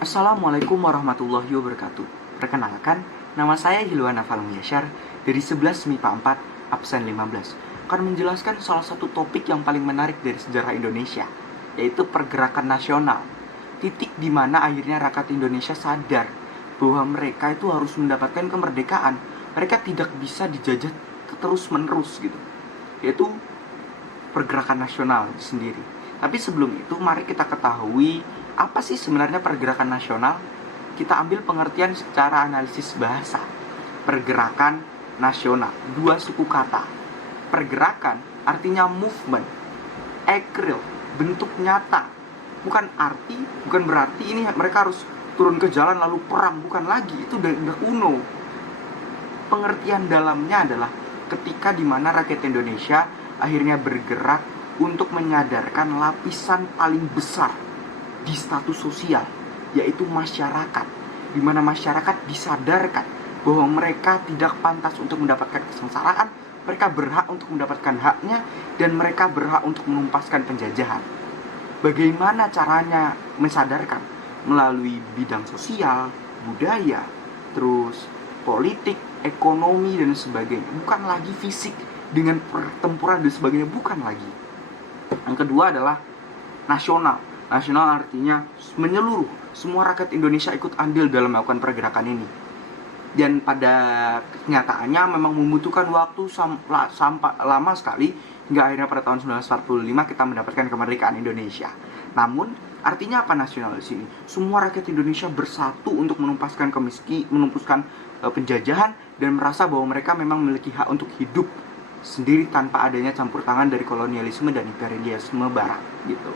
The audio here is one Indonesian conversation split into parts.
Assalamualaikum warahmatullahi wabarakatuh. Perkenalkan, nama saya Hilwan Nafal Muyasyar dari 11 MIPA 4, absen 15. Akan menjelaskan salah satu topik yang paling menarik dari sejarah Indonesia, yaitu pergerakan nasional. Titik di mana akhirnya rakyat Indonesia sadar bahwa mereka itu harus mendapatkan kemerdekaan. Mereka tidak bisa dijajah terus-menerus gitu. Yaitu pergerakan nasional sendiri. Tapi sebelum itu, mari kita ketahui apa sih sebenarnya pergerakan nasional. Kita ambil pengertian secara analisis bahasa. Pergerakan nasional, dua suku kata. Pergerakan artinya movement, ekril, bentuk nyata. Bukan berarti ini mereka harus turun ke jalan lalu perang, bukan lagi, itu udah kuno. Pengertian dalamnya adalah ketika dimana rakyat Indonesia akhirnya bergerak untuk menyadarkan lapisan paling besar di status sosial, yaitu masyarakat, di mana masyarakat disadarkan bahwa mereka tidak pantas untuk mendapatkan kesengsaraan, mereka berhak untuk mendapatkan haknya, dan mereka berhak untuk menumpaskan penjajahan. Bagaimana caranya mensadarkan? Melalui bidang sosial, budaya, terus politik, ekonomi, dan sebagainya. Bukan lagi fisik dengan pertempuran dan sebagainya, bukan lagi. Yang kedua adalah nasional. Nasional artinya menyeluruh. Semua rakyat Indonesia ikut andil dalam melakukan pergerakan ini. Dan pada kenyataannya memang membutuhkan waktu lama sekali, hingga akhirnya pada tahun 1945 kita mendapatkan kemerdekaan Indonesia. Namun, artinya apa nasional di sini? Semua rakyat Indonesia bersatu untuk menumpaskan penjajahan dan merasa bahwa mereka memang memiliki hak untuk hidup sendiri tanpa adanya campur tangan dari kolonialisme dan imperialisme barat gitu.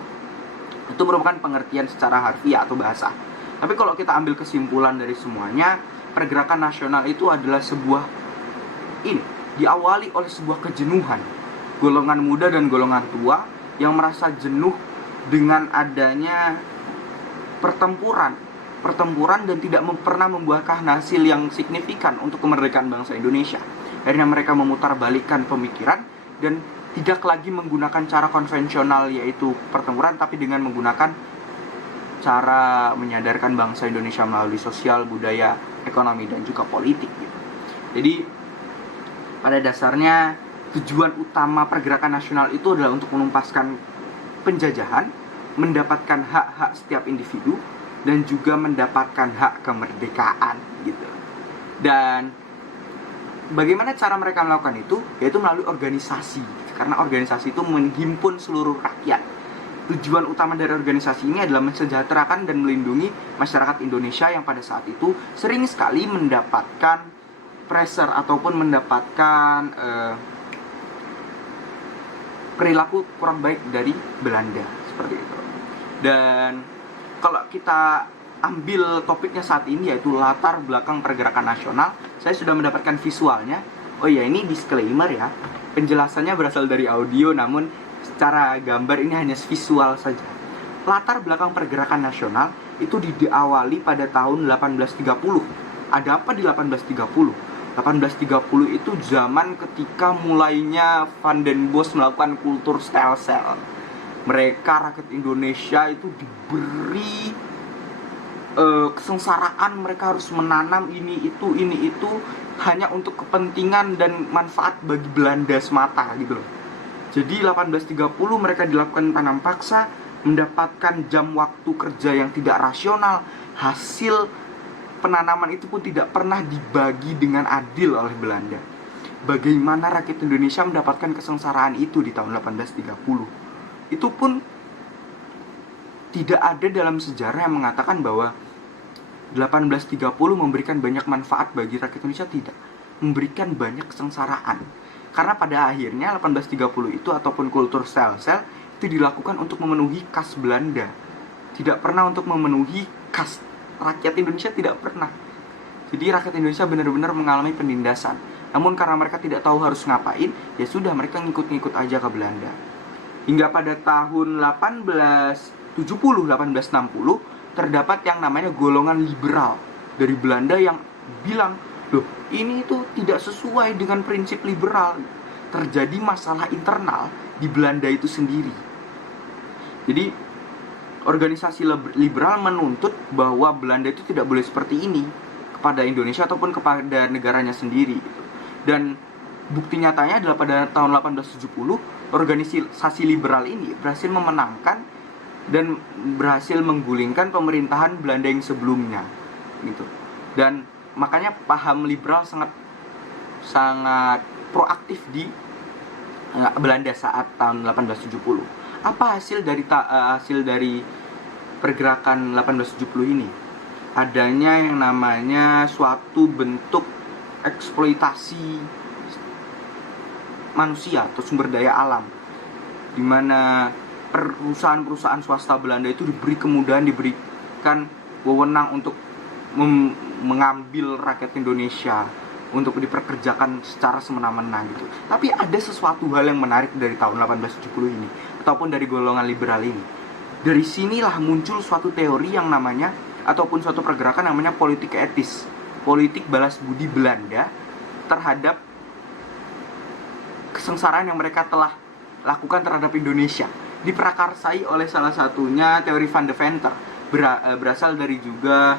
Itu merupakan pengertian secara harfiah atau bahasa. Tapi kalau kita ambil kesimpulan dari semuanya, pergerakan nasional itu adalah diawali oleh sebuah kejenuhan. Golongan muda dan golongan tua yang merasa jenuh dengan adanya pertempuran dan tidak pernah membuahkan hasil yang signifikan untuk kemerdekaan bangsa Indonesia. Akhirnya mereka memutarbalikkan pemikiran dan tidak lagi menggunakan cara konvensional, yaitu pertempuran, tapi dengan menggunakan cara menyadarkan bangsa Indonesia melalui sosial, budaya, ekonomi, dan juga politik gitu. Jadi pada dasarnya tujuan utama pergerakan nasional itu adalah untuk menumpaskan penjajahan, mendapatkan hak-hak setiap individu, dan juga mendapatkan hak kemerdekaan gitu. Dan bagaimana cara mereka melakukan itu? Yaitu melalui organisasi. Karena organisasi itu menghimpun seluruh rakyat. Tujuan utama dari organisasi ini adalah mensejahterakan dan melindungi masyarakat Indonesia yang pada saat itu sering sekali mendapatkan pressure ataupun mendapatkan perilaku kurang baik dari Belanda, seperti itu. Dan kalau kita ambil topiknya saat ini, yaitu latar belakang pergerakan nasional, saya sudah mendapatkan visualnya. Oh ya, ini disclaimer ya, penjelasannya berasal dari audio, namun secara gambar ini hanya visual saja. Latar belakang pergerakan nasional itu diawali pada tahun 1830. Ada apa di 1830? 1830 itu zaman ketika mulainya Van den Bosch melakukan kultur stelsel. Mereka, rakyat Indonesia itu diberi kesengsaraan, mereka harus menanam ini itu hanya untuk kepentingan dan manfaat bagi Belanda semata gitu loh. Jadi 1830 mereka dilakukan tanam paksa, mendapatkan jam waktu kerja yang tidak rasional. Hasil penanaman itu pun tidak pernah dibagi dengan adil oleh Belanda. Bagaimana rakyat Indonesia mendapatkan kesengsaraan itu di tahun 1830? Itu pun tidak ada dalam sejarah yang mengatakan bahwa 1830 memberikan banyak manfaat bagi rakyat Indonesia. Tidak, memberikan banyak kesengsaraan. Karena pada akhirnya 1830 itu ataupun kultur stelsel itu dilakukan untuk memenuhi kas Belanda, tidak pernah untuk memenuhi kas rakyat Indonesia, tidak pernah. Jadi rakyat Indonesia benar-benar mengalami penindasan. Namun karena mereka tidak tahu harus ngapain, ya sudah, mereka ngikut-ngikut aja ke Belanda. Hingga pada tahun 1860 terdapat yang namanya golongan liberal dari Belanda yang bilang, loh, ini itu tidak sesuai dengan prinsip liberal. Terjadi masalah internal di Belanda itu sendiri. Jadi organisasi liberal menuntut bahwa Belanda itu tidak boleh seperti ini kepada Indonesia ataupun kepada negaranya sendiri gitu. Dan bukti nyatanya adalah pada tahun 1870 organisasi liberal ini berhasil memenangkan dan berhasil menggulingkan pemerintahan Belanda yang sebelumnya gitu. Dan makanya paham liberal sangat proaktif di Belanda saat tahun 1870. Apa hasil dari pergerakan 1870 ini? Adanya yang namanya suatu bentuk eksploitasi manusia atau sumber daya alam, di mana perusahaan-perusahaan swasta Belanda itu diberikan wewenang untuk mengambil rakyat Indonesia untuk diperkerjakan secara semena-mena gitu. Tapi ada sesuatu hal yang menarik dari tahun 1870 ini ataupun dari golongan liberal ini. Dari sinilah muncul suatu teori yang namanya ataupun suatu pergerakan namanya politik etis, politik balas budi Belanda terhadap kesengsaraan yang mereka telah lakukan terhadap Indonesia. Diprakarsai oleh salah satunya teori Van de Venter, berasal dari juga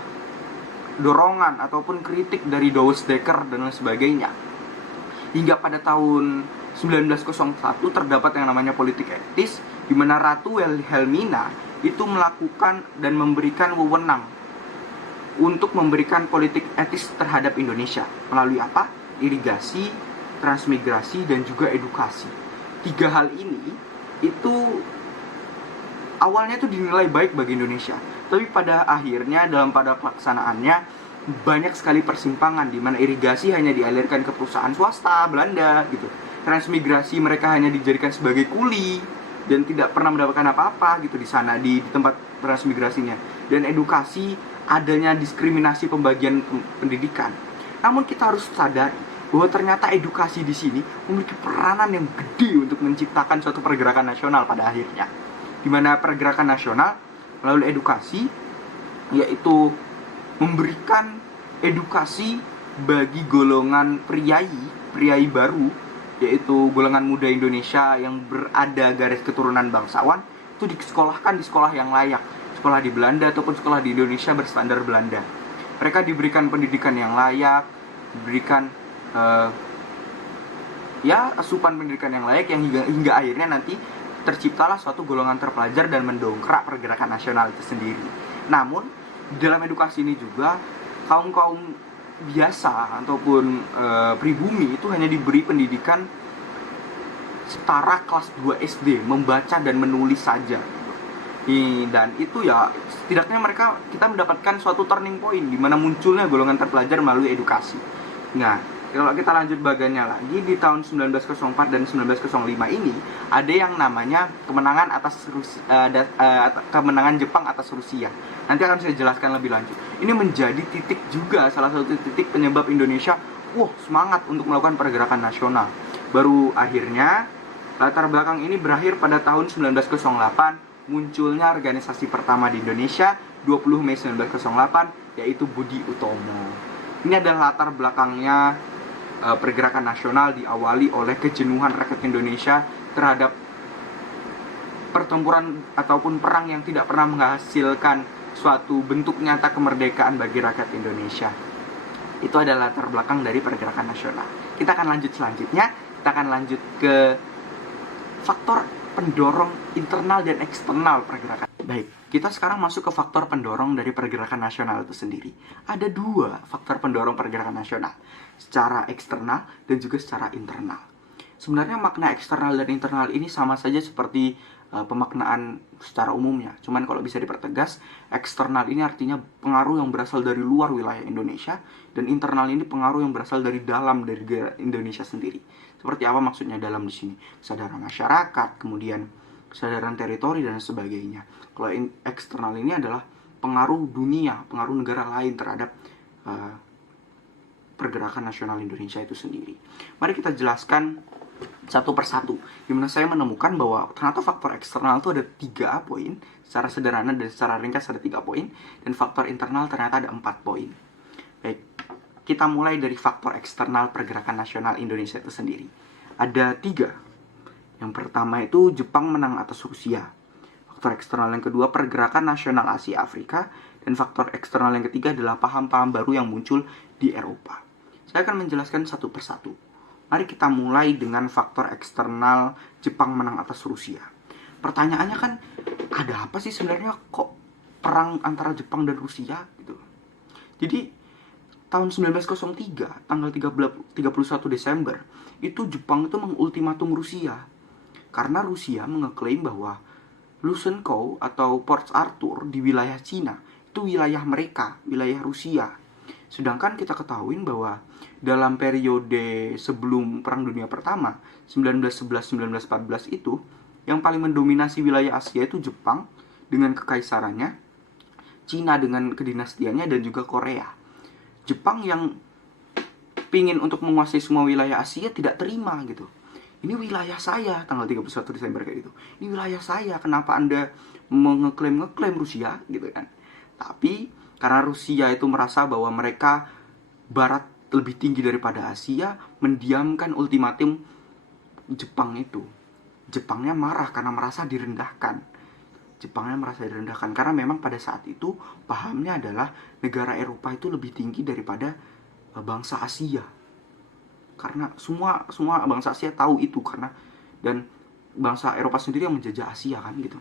dorongan ataupun kritik dari Douwes Dekker dan lain sebagainya. Hingga pada tahun 1901 terdapat yang namanya politik etis, di mana Ratu Wilhelmina itu melakukan dan memberikan wewenang untuk memberikan politik etis terhadap Indonesia melalui apa? Irigasi, transmigrasi, dan juga edukasi. 3 hal ini itu awalnya itu dinilai baik bagi Indonesia, tapi pada akhirnya pada pelaksanaannya banyak sekali persimpangan, di mana irigasi hanya dialirkan ke perusahaan swasta Belanda gitu. Transmigrasi mereka hanya dijadikan sebagai kuli dan tidak pernah mendapatkan apa-apa gitu di sana di tempat transmigrasinya. Dan edukasi adanya diskriminasi pembagian pendidikan. Namun kita harus sadari bahwa ternyata edukasi di sini memiliki peranan yang gede untuk menciptakan suatu pergerakan nasional pada akhirnya. Di mana pergerakan nasional melalui edukasi yaitu memberikan edukasi bagi golongan priai baru, yaitu golongan muda Indonesia yang berada garis keturunan bangsawan, itu disekolahkan di sekolah yang layak, sekolah di Belanda ataupun sekolah di Indonesia berstandar Belanda. Mereka diberikan pendidikan yang layak, diberikan asupan pendidikan yang layak, yang hingga akhirnya nanti terciptalah suatu golongan terpelajar dan mendongkrak pergerakan nasional itu sendiri. Namun di dalam edukasi ini juga kaum biasa ataupun pribumi itu hanya diberi pendidikan setara kelas 2 SD, membaca dan menulis saja. Dan itu ya setidaknya kita mendapatkan suatu turning point di mana munculnya golongan terpelajar melalui edukasi. Nah, kalau kita lanjut bagiannya lagi, di tahun 1904 dan 1905 ini ada yang namanya kemenangan kemenangan Jepang atas Rusia. Nanti akan saya jelaskan lebih lanjut. Ini menjadi titik juga, salah satu titik penyebab Indonesia semangat untuk melakukan pergerakan nasional. Baru akhirnya latar belakang ini berakhir pada tahun 1908, munculnya organisasi pertama di Indonesia 20 Mei 1908, yaitu Budi Utomo. Ini adalah latar belakangnya pergerakan nasional diawali oleh kejenuhan rakyat Indonesia terhadap pertempuran ataupun perang yang tidak pernah menghasilkan suatu bentuk nyata kemerdekaan bagi rakyat Indonesia. Itu adalah latar belakang dari pergerakan nasional. Kita akan lanjut selanjutnya. Kita akan lanjut ke faktor pendorong internal dan eksternal pergerakan. Baik, kita sekarang masuk ke faktor pendorong dari pergerakan nasional itu sendiri. Ada 2 faktor pendorong pergerakan nasional, secara eksternal dan juga secara internal. Sebenarnya makna eksternal dan internal ini sama saja seperti pemaknaan secara umumnya. Cuman kalau bisa dipertegas, eksternal ini artinya pengaruh yang berasal dari luar wilayah Indonesia, dan internal ini pengaruh yang berasal dari dalam dari Indonesia sendiri. Seperti apa maksudnya dalam di sini? Kesadaran masyarakat, kemudian kesadaran teritori dan sebagainya. Kalau eksternal ini adalah pengaruh dunia, pengaruh negara lain terhadap pergerakan nasional Indonesia itu sendiri. Mari kita jelaskan satu persatu, dimana saya menemukan bahwa ternyata faktor eksternal itu ada 3 poin, secara sederhana dan secara ringkas ada 3 poin, dan faktor internal ternyata ada 4 poin. Baik, kita mulai dari faktor eksternal pergerakan nasional Indonesia itu sendiri. Ada 3. Yang pertama itu Jepang menang atas Rusia. Faktor eksternal yang kedua, pergerakan nasional Asia Afrika. Dan faktor eksternal yang ketiga adalah paham-paham baru yang muncul di Eropa. Saya akan menjelaskan satu persatu. Mari kita mulai dengan faktor eksternal Jepang menang atas Rusia. Pertanyaannya kan, ada apa sih sebenarnya kok perang antara Jepang dan Rusia gitu. Jadi tahun 1903, tanggal 31 Desember, itu Jepang itu mengultimatum Rusia. Karena Rusia mengeklaim bahwa Lusenkou atau Port Arthur di wilayah Cina itu wilayah mereka, wilayah Rusia. Sedangkan kita ketahui bahwa dalam periode sebelum Perang Dunia Pertama 1911-1914 itu yang paling mendominasi wilayah Asia itu Jepang dengan kekaisarannya, Cina dengan kedinastiannya, dan juga Korea. Jepang yang pingin untuk menguasai semua wilayah Asia tidak terima gitu. Ini wilayah saya, tanggal 31 Desember kayak gitu. Ini wilayah saya, kenapa Anda ngeklaim Rusia gitu kan. Tapi karena Rusia itu merasa bahwa mereka barat lebih tinggi daripada Asia, mendiamkan ultimatum Jepang itu. Jepangnya marah karena merasa direndahkan. Karena memang pada saat itu pahamnya adalah negara Eropa itu lebih tinggi daripada bangsa Asia. Karena semua bangsa Asia tahu itu, dan bangsa Eropa sendiri yang menjajah Asia kan gitu.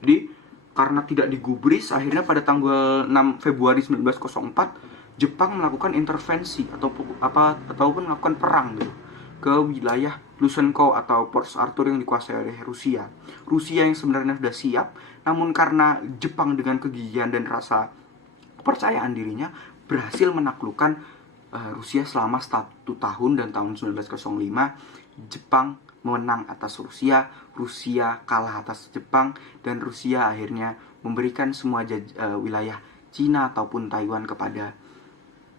Jadi karena tidak digubris, akhirnya pada tanggal 6 Februari 1904 Jepang melakukan intervensi ataupun melakukan perang gitu ke wilayah Lusenkou atau Port Arthur yang dikuasai oleh Rusia. Rusia yang sebenarnya sudah siap, namun karena Jepang dengan kegigihan dan rasa kepercayaan dirinya berhasil menaklukkan Rusia selama 1 tahun. Dan tahun 1905 Jepang menang atas Rusia kalah atas Jepang, dan Rusia akhirnya memberikan semua wilayah Cina ataupun Taiwan kepada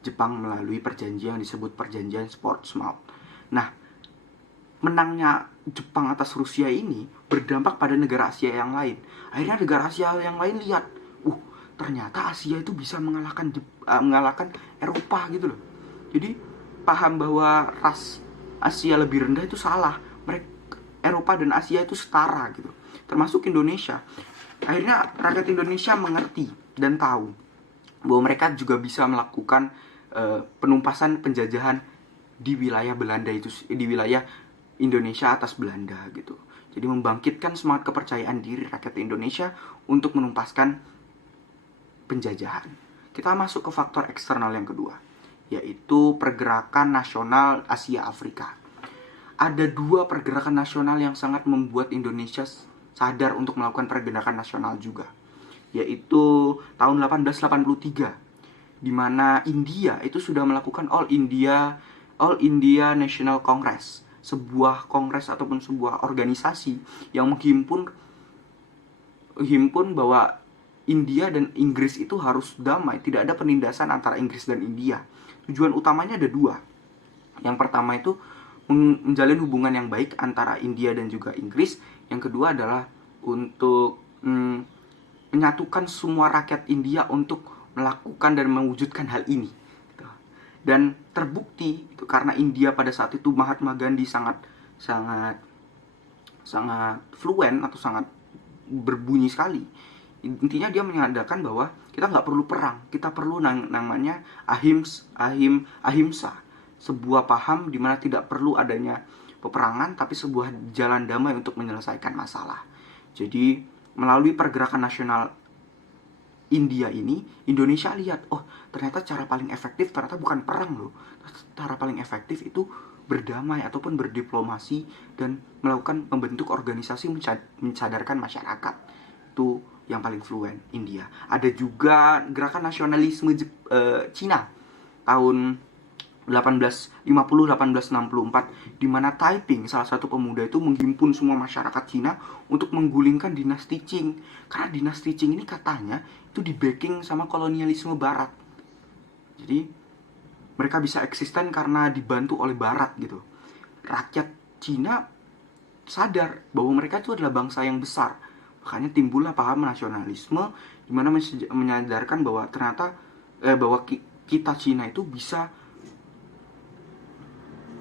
Jepang melalui perjanjian yang disebut perjanjian Portsmouth. Nah, menangnya Jepang atas Rusia ini berdampak pada negara Asia yang lain. Akhirnya negara Asia yang lain lihat, ternyata Asia itu bisa mengalahkan Eropa gitu loh. Jadi paham bahwa ras Asia lebih rendah itu salah. Eropa dan Asia itu setara gitu, termasuk Indonesia. Akhirnya rakyat Indonesia mengerti dan tahu bahwa mereka juga bisa melakukan penumpasan penjajahan di wilayah Belanda itu, di wilayah Indonesia atas Belanda gitu. Jadi membangkitkan semangat kepercayaan diri rakyat Indonesia untuk menumpaskan penjajahan. Kita masuk ke faktor eksternal yang kedua, yaitu pergerakan nasional Asia Afrika. Ada 2 pergerakan nasional yang sangat membuat Indonesia sadar untuk melakukan pergerakan nasional juga, yaitu tahun 1883, di mana India itu sudah melakukan All India National Congress, sebuah kongres ataupun sebuah organisasi yang menghimpun bahwa India dan Inggris itu harus damai, tidak ada penindasan antara Inggris dan India. Tujuan utamanya ada 2. Yang pertama itu menjalin hubungan yang baik antara India dan juga Inggris. Yang kedua adalah untuk menyatukan semua rakyat India untuk melakukan dan mewujudkan hal ini. Dan terbukti itu karena India pada saat itu Mahatma Gandhi sangat fluent atau sangat berbunyi sekali. Intinya dia menyatakan bahwa kita nggak perlu perang, kita perlu namanya ahimsa, sebuah paham di mana tidak perlu adanya peperangan, tapi sebuah jalan damai untuk menyelesaikan masalah. Jadi melalui pergerakan nasional India ini, Indonesia lihat, ternyata cara paling efektif ternyata bukan perang loh. Cara paling efektif itu berdamai ataupun berdiplomasi dan melakukan membentuk organisasi mencadarkan masyarakat. Itu yang paling fluent India. Ada juga gerakan nasionalisme Cina tahun 1850-1864, di mana Taiping, salah satu pemuda itu menghimpun semua masyarakat Cina untuk menggulingkan dinasti Qing. Karena dinasti Qing ini katanya itu di backing sama kolonialisme Barat. Jadi mereka bisa eksisten karena dibantu oleh Barat gitu. Rakyat Cina sadar bahwa mereka itu adalah bangsa yang besar. Makanya timbullah paham nasionalisme, di mana menyadarkan bahwa ternyata bahwa kita Cina itu bisa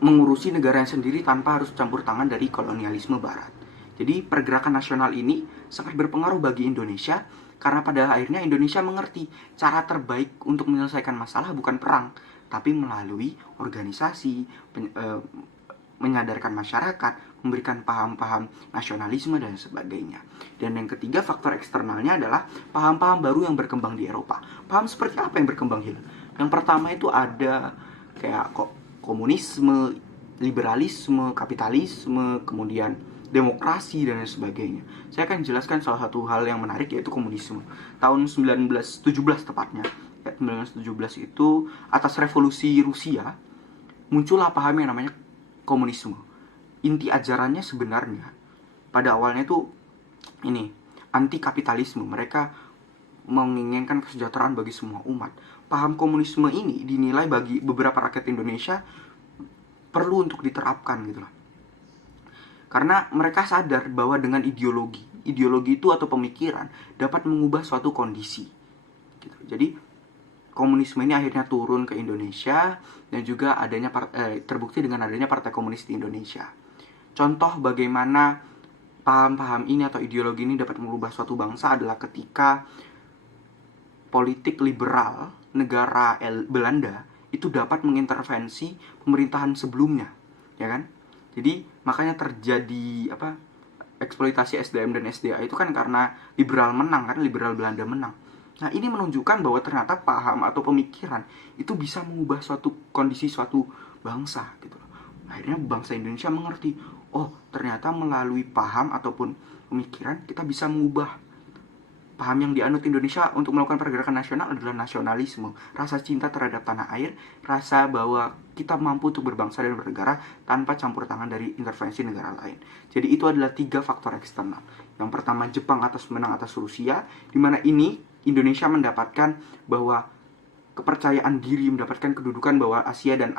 mengurusi negaranya sendiri tanpa harus campur tangan dari kolonialisme Barat. Jadi pergerakan nasional ini sangat berpengaruh bagi Indonesia karena pada akhirnya Indonesia mengerti cara terbaik untuk menyelesaikan masalah bukan perang, tapi melalui organisasi, menyadarkan masyarakat, memberikan paham-paham nasionalisme dan sebagainya. Dan yang ketiga, faktor eksternalnya adalah paham-paham baru yang berkembang di Eropa. Paham seperti apa yang berkembang, Hil? Yang pertama itu ada kayak komunisme, liberalisme, kapitalisme, kemudian demokrasi dan lain sebagainya. Saya akan jelaskan salah satu hal yang menarik, yaitu komunisme. Tahun 1917 tepatnya, 1917 itu atas revolusi Rusia muncullah paham yang namanya komunisme. Inti ajarannya sebenarnya pada awalnya itu ini, anti kapitalisme. Mereka menginginkan kesejahteraan bagi semua umat. Paham komunisme ini dinilai bagi beberapa rakyat Indonesia perlu untuk diterapkan gitu loh. Karena mereka sadar bahwa dengan ideologi itu atau pemikiran dapat mengubah suatu kondisi gitu. Jadi komunisme ini akhirnya turun ke Indonesia dan juga adanya terbukti dengan adanya Partai Komunis di Indonesia. Contoh bagaimana paham-paham ini atau ideologi ini dapat mengubah suatu bangsa adalah ketika politik liberal negara Belanda itu dapat mengintervensi pemerintahan sebelumnya, ya kan? Jadi makanya terjadi eksploitasi SDM dan SDA itu kan karena liberal menang kan, liberal Belanda menang. Nah, ini menunjukkan bahwa ternyata paham atau pemikiran itu bisa mengubah suatu kondisi suatu bangsa gitu. Akhirnya bangsa Indonesia mengerti, oh ternyata melalui paham ataupun pemikiran kita bisa mengubah. Paham yang dianut Indonesia untuk melakukan pergerakan nasional adalah nasionalisme, rasa cinta terhadap tanah air, rasa bahwa kita mampu untuk berbangsa dan bernegara tanpa campur tangan dari intervensi negara lain. Jadi itu adalah 3 faktor eksternal. Yang pertama, Jepang menang atas Rusia, di mana ini Indonesia mendapatkan bahwa kepercayaan diri, mendapatkan kedudukan bahwa Asia dan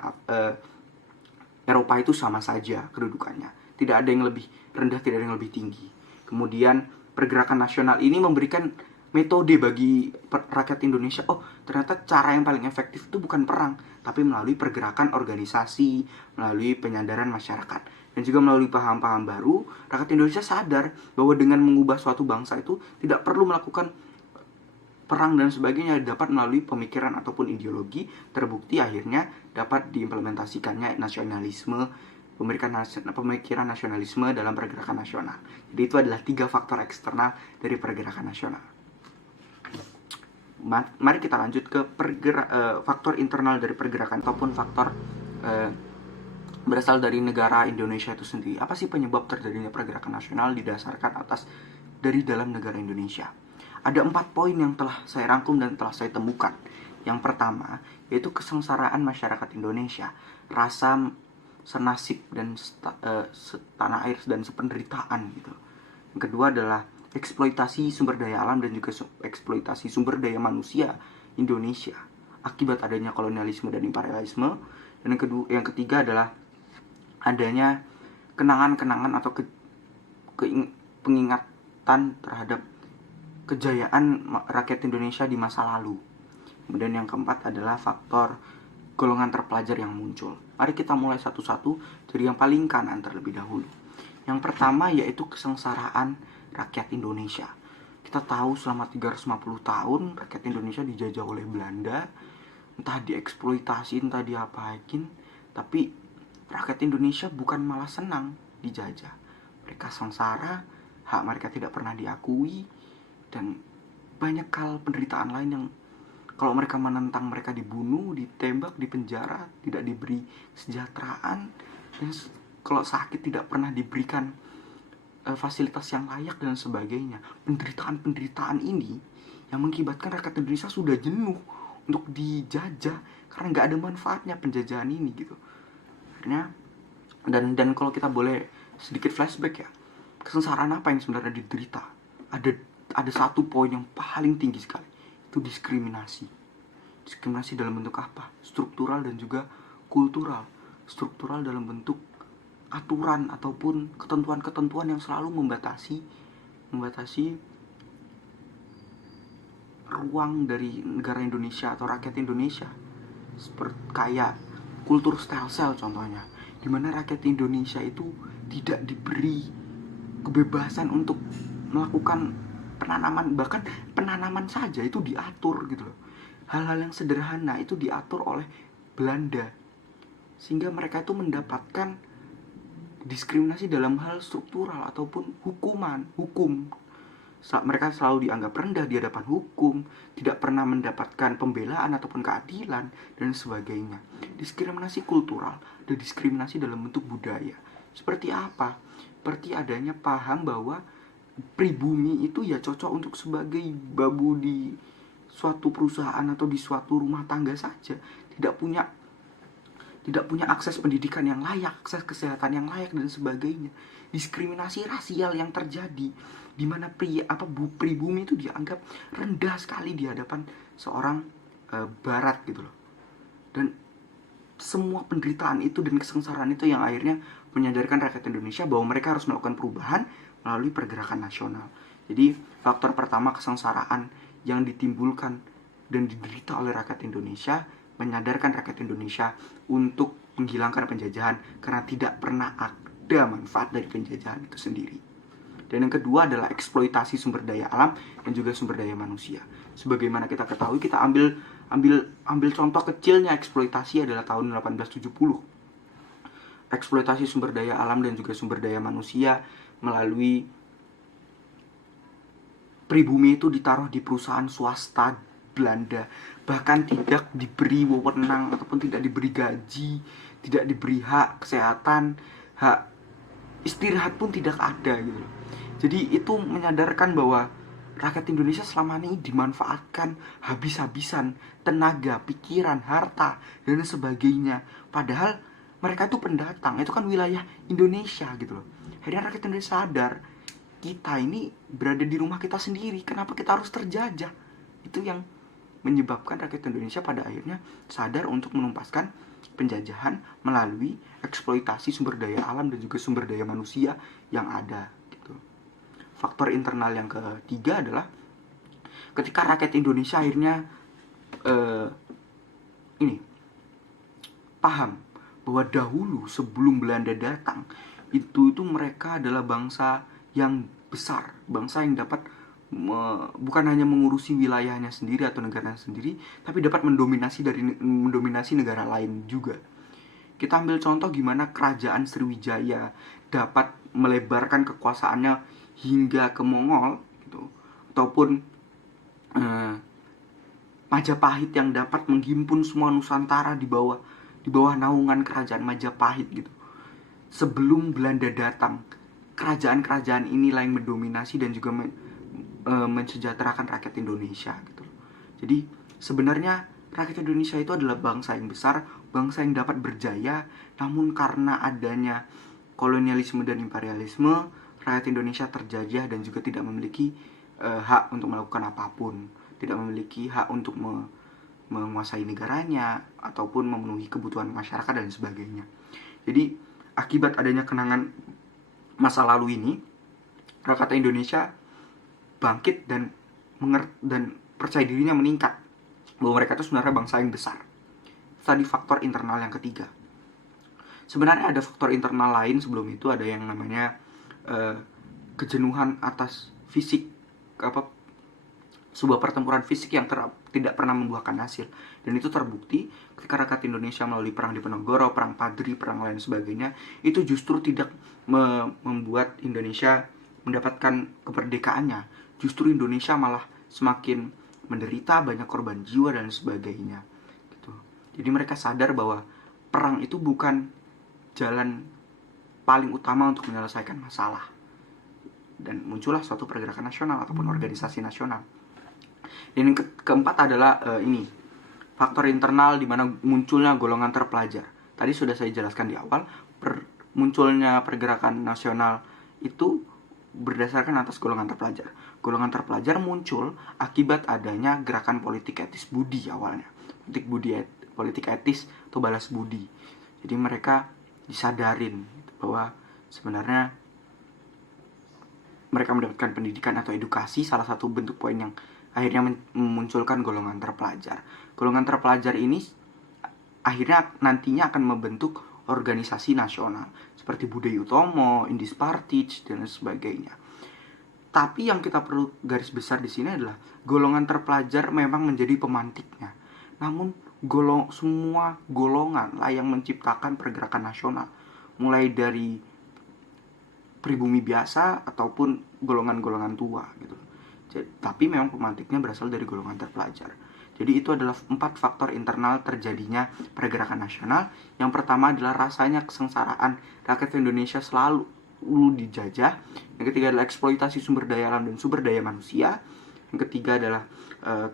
Eropa itu sama saja kedudukannya. Tidak ada yang lebih rendah, tidak ada yang lebih tinggi. Kemudian pergerakan nasional ini memberikan metode bagi rakyat Indonesia. Oh, ternyata cara yang paling efektif itu bukan perang, tapi melalui pergerakan organisasi, melalui penyadaran masyarakat. Dan juga melalui paham-paham baru, rakyat Indonesia sadar bahwa dengan mengubah suatu bangsa itu tidak perlu melakukan perang dan sebagainya, dapat melalui pemikiran ataupun ideologi. Terbukti akhirnya dapat diimplementasikannya nasionalisme, pemikiran nasionalisme dalam pergerakan nasional. Jadi itu adalah 3 faktor eksternal dari pergerakan nasional. Mari kita lanjut ke faktor internal dari pergerakan ataupun faktor berasal dari negara Indonesia itu sendiri. Apa sih penyebab terjadinya pergerakan nasional didasarkan atas dari dalam negara Indonesia? Ada 4 poin yang telah saya rangkum dan telah saya temukan. Yang pertama, yaitu kesengsaraan masyarakat Indonesia, rasa senasib dan setanah air dan sependeritaan gitu. Yang kedua adalah eksploitasi sumber daya alam dan juga eksploitasi sumber daya manusia Indonesia akibat adanya kolonialisme dan imperialisme. Dan yang ketiga adalah adanya kenangan-kenangan atau pengingatan terhadap kejayaan rakyat Indonesia di masa lalu. Kemudian yang keempat adalah faktor golongan terpelajar yang muncul. Mari kita mulai satu-satu dari yang paling kanan terlebih dahulu. Yang pertama yaitu kesengsaraan rakyat Indonesia. Kita tahu selama 350 tahun rakyat Indonesia dijajah oleh Belanda, entah dieksploitasi, entah diapain, tapi rakyat Indonesia bukan malah senang dijajah. Mereka sengsara, hak mereka tidak pernah diakui, dan banyak hal penderitaan lain yang kalau mereka menentang mereka dibunuh, ditembak, dipenjara, tidak diberi kesejahteraan, dan kalau sakit tidak pernah diberikan fasilitas yang layak dan sebagainya. Penderitaan-penderitaan ini yang mengakibatkan rakyat Indonesia sudah jenuh untuk dijajah karena nggak ada manfaatnya penjajahan ini gitu. Akhirnya dan kalau kita boleh sedikit flashback ya, kesengsaraan apa yang sebenarnya diderita? Ada satu poin yang paling tinggi sekali, itu diskriminasi. Diskriminasi dalam bentuk apa? Struktural dan juga kultural. Struktural dalam bentuk aturan ataupun ketentuan-ketentuan yang selalu membatasi ruang dari negara Indonesia atau rakyat Indonesia. Seperti kayak kultur stelsel contohnya, di mana rakyat Indonesia itu tidak diberi kebebasan untuk melakukan penanaman, bahkan penanaman saja itu diatur gitu loh. Hal-hal yang sederhana itu diatur oleh Belanda, sehingga mereka itu mendapatkan diskriminasi dalam hal struktural ataupun hukum. Mereka selalu dianggap rendah di hadapan hukum, tidak pernah mendapatkan pembelaan ataupun keadilan, dan sebagainya. Diskriminasi kultural dan diskriminasi dalam bentuk budaya. Seperti apa? Seperti adanya paham bahwa pribumi itu ya cocok untuk sebagai babu di suatu perusahaan atau di suatu rumah tangga saja, tidak punya akses pendidikan yang layak, akses kesehatan yang layak, dan sebagainya. Diskriminasi rasial yang terjadi, di mana pribumi itu dianggap rendah sekali di hadapan seorang barat gitu loh. Dan semua penderitaan itu dan kesengsaraan itu yang akhirnya menyadarkan rakyat Indonesia bahwa mereka harus melakukan perubahan melalui pergerakan nasional. Jadi faktor pertama, kesengsaraan yang ditimbulkan dan diderita oleh rakyat Indonesia, menyadarkan rakyat Indonesia untuk menghilangkan penjajahan karena tidak pernah ada manfaat dari penjajahan itu sendiri. Dan yang kedua adalah eksploitasi sumber daya alam dan juga sumber daya manusia. Sebagaimana kita ketahui, kita ambil contoh kecilnya eksploitasi adalah tahun 1870. Eksploitasi sumber daya alam dan juga sumber daya manusia melalui pribumi itu ditaruh di perusahaan swasta Belanda, bahkan tidak diberi wewenang ataupun tidak diberi gaji, tidak diberi hak kesehatan, hak istirahat pun tidak ada gitu. Jadi itu menyadarkan bahwa rakyat Indonesia selama ini dimanfaatkan habis-habisan, tenaga, pikiran, harta, dan sebagainya. Padahal mereka itu pendatang, itu kan wilayah Indonesia gitu loh. Akhirnya rakyat Indonesia sadar, kita ini berada di rumah kita sendiri, kenapa kita harus terjajah? Itu yang menyebabkan rakyat Indonesia pada akhirnya sadar untuk menumpaskan penjajahan melalui eksploitasi sumber daya alam dan juga sumber daya manusia yang ada gitu. Faktor internal yang ketiga adalah ketika rakyat Indonesia akhirnya paham bahwa dahulu sebelum Belanda datang itu mereka adalah bangsa yang besar, bangsa yang dapat bukan hanya mengurusi wilayahnya sendiri atau negaranya sendiri, tapi dapat mendominasi negara lain juga. Kita ambil contoh gimana kerajaan Sriwijaya dapat melebarkan kekuasaannya hingga ke Mongol gitu, ataupun Majapahit yang dapat menghimpun semua Nusantara di bawah naungan kerajaan Majapahit gitu. Sebelum Belanda datang, kerajaan-kerajaan inilah yang mendominasi dan juga mensejahterakan rakyat Indonesia gitu. Jadi sebenarnya rakyat Indonesia itu adalah bangsa yang besar, bangsa yang dapat berjaya, namun karena adanya kolonialisme dan imperialisme, rakyat Indonesia terjajah dan juga tidak memiliki hak untuk melakukan apapun, tidak memiliki hak untuk menguasai negaranya ataupun memenuhi kebutuhan masyarakat dan sebagainya. Jadi akibat adanya kenangan masa lalu ini, rakyat Indonesia bangkit dan percaya dirinya meningkat bahwa mereka itu sebenarnya bangsa yang besar. Tadi faktor internal yang ketiga. Sebenarnya ada faktor internal lain sebelum itu, ada yang namanya kejenuhan atas fisik, sebuah pertempuran fisik yang tidak pernah membuahkan hasil. Dan itu terbukti ketika rakyat Indonesia melalui perang Diponegoro, perang Padri, perang lain sebagainya, itu justru tidak membuat Indonesia mendapatkan kemerdekaannya. Justru Indonesia malah semakin menderita, banyak korban jiwa dan sebagainya gitu. Jadi mereka sadar bahwa perang itu bukan jalan paling utama untuk menyelesaikan masalah. Dan muncullah suatu pergerakan nasional ataupun organisasi nasional. Dan yang keempat adalah faktor internal di mana munculnya golongan terpelajar. Tadi sudah saya jelaskan di awal, munculnya pergerakan nasional itu berdasarkan atas golongan terpelajar. Golongan terpelajar muncul akibat adanya gerakan politik etis budi awalnya. Politik etis atau balas budi. Jadi mereka disadarin bahwa sebenarnya mereka mendapatkan pendidikan atau edukasi, salah satu bentuk poin yang akhirnya memunculkan golongan terpelajar. Golongan terpelajar ini akhirnya nantinya akan membentuk organisasi nasional seperti Budi Utomo, Indis Partij, dan sebagainya. Tapi yang kita perlu garis besar di sini adalah golongan terpelajar memang menjadi pemantiknya. Namun semua golongan lah yang menciptakan pergerakan nasional, mulai dari pribumi biasa ataupun golongan-golongan tua gitu. Tapi memang pemantiknya berasal dari golongan terpelajar. Jadi itu adalah 4 faktor internal terjadinya pergerakan nasional. Yang pertama adalah rasanya kesengsaraan rakyat Indonesia selalu dijajah. Yang ketiga adalah eksploitasi sumber daya alam dan sumber daya manusia. Yang ketiga adalah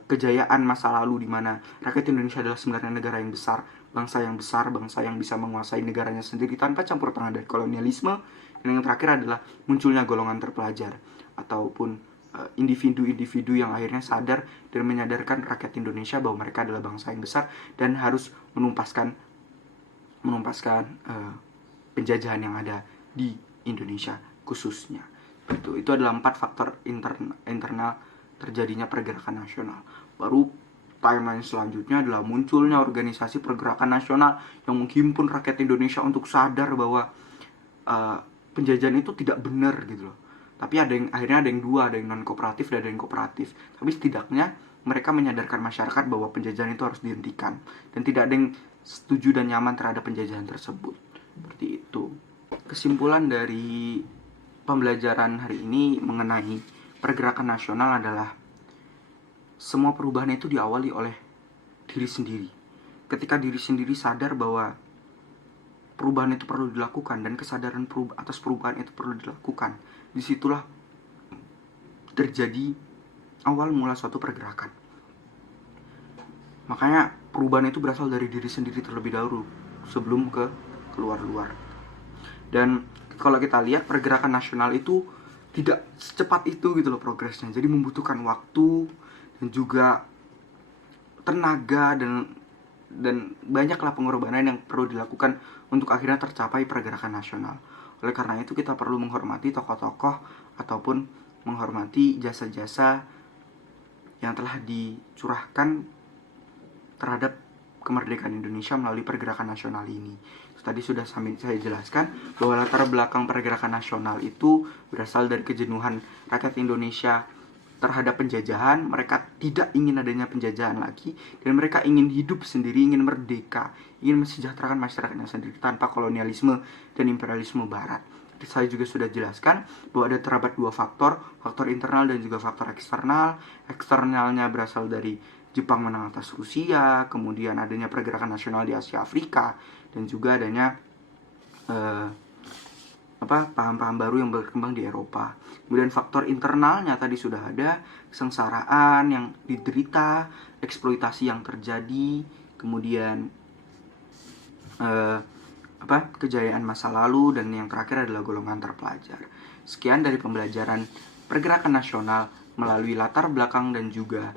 kejayaan masa lalu di mana rakyat Indonesia adalah sebenarnya negara yang besar, bangsa yang bisa menguasai negaranya sendiri tanpa campur tangan dari kolonialisme. Dan yang terakhir adalah munculnya golongan terpelajar ataupun individu-individu yang akhirnya sadar dan menyadarkan rakyat Indonesia bahwa mereka adalah bangsa yang besar dan harus menumpaskan penjajahan yang ada di Indonesia khususnya. Itu adalah 4 faktor internal terjadinya pergerakan nasional. Baru timeline selanjutnya adalah munculnya organisasi pergerakan nasional yang menghimpun rakyat Indonesia untuk sadar bahwa penjajahan itu tidak benar gitu loh. Tapi akhirnya ada yang dua, ada yang non kooperatif dan ada yang kooperatif. Tapi setidaknya mereka menyadarkan masyarakat bahwa penjajahan itu harus dihentikan dan tidak ada yang setuju dan nyaman terhadap penjajahan tersebut. Seperti itu. Kesimpulan dari pembelajaran hari ini mengenai pergerakan nasional adalah semua perubahan itu diawali oleh diri sendiri. Ketika diri sendiri sadar bahwa perubahan itu perlu dilakukan dan kesadaran atas perubahan itu perlu dilakukan, disitulah terjadi awal mula suatu pergerakan. Makanya perubahan itu berasal dari diri sendiri terlebih dahulu sebelum ke keluar-luar. Dan kalau kita lihat pergerakan nasional itu tidak secepat itu gitu loh progresnya. Jadi membutuhkan waktu dan juga tenaga dan banyaklah pengorbanan yang perlu dilakukan untuk akhirnya tercapai pergerakan nasional. Oleh karena itu kita perlu menghormati tokoh-tokoh ataupun menghormati jasa-jasa yang telah dicurahkan terhadap kemerdekaan Indonesia melalui pergerakan nasional ini. Tadi sudah saya jelaskan bahwa latar belakang pergerakan nasional itu berasal dari kejenuhan rakyat Indonesia terhadap penjajahan. Mereka tidak ingin adanya penjajahan lagi dan mereka ingin hidup sendiri, ingin merdeka, ingin mensejahterakan masyarakatnya sendiri tanpa kolonialisme dan imperialisme barat. Saya juga sudah jelaskan bahwa ada terdapat 2 faktor internal dan juga faktor eksternal. Eksternalnya berasal dari Jepang menang atas Rusia, kemudian adanya pergerakan nasional di Asia Afrika, dan juga adanya paham-paham baru yang berkembang di Eropa. Kemudian faktor internalnya tadi sudah ada kesengsaraan yang diderita, eksploitasi yang terjadi, kemudian kejayaan masa lalu, dan yang terakhir adalah golongan terpelajar. Sekian dari pembelajaran pergerakan nasional melalui latar belakang dan juga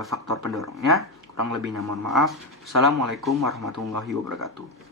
faktor pendorongnya. Kurang lebihnya mohon maaf. Assalamualaikum warahmatullahi wabarakatuh.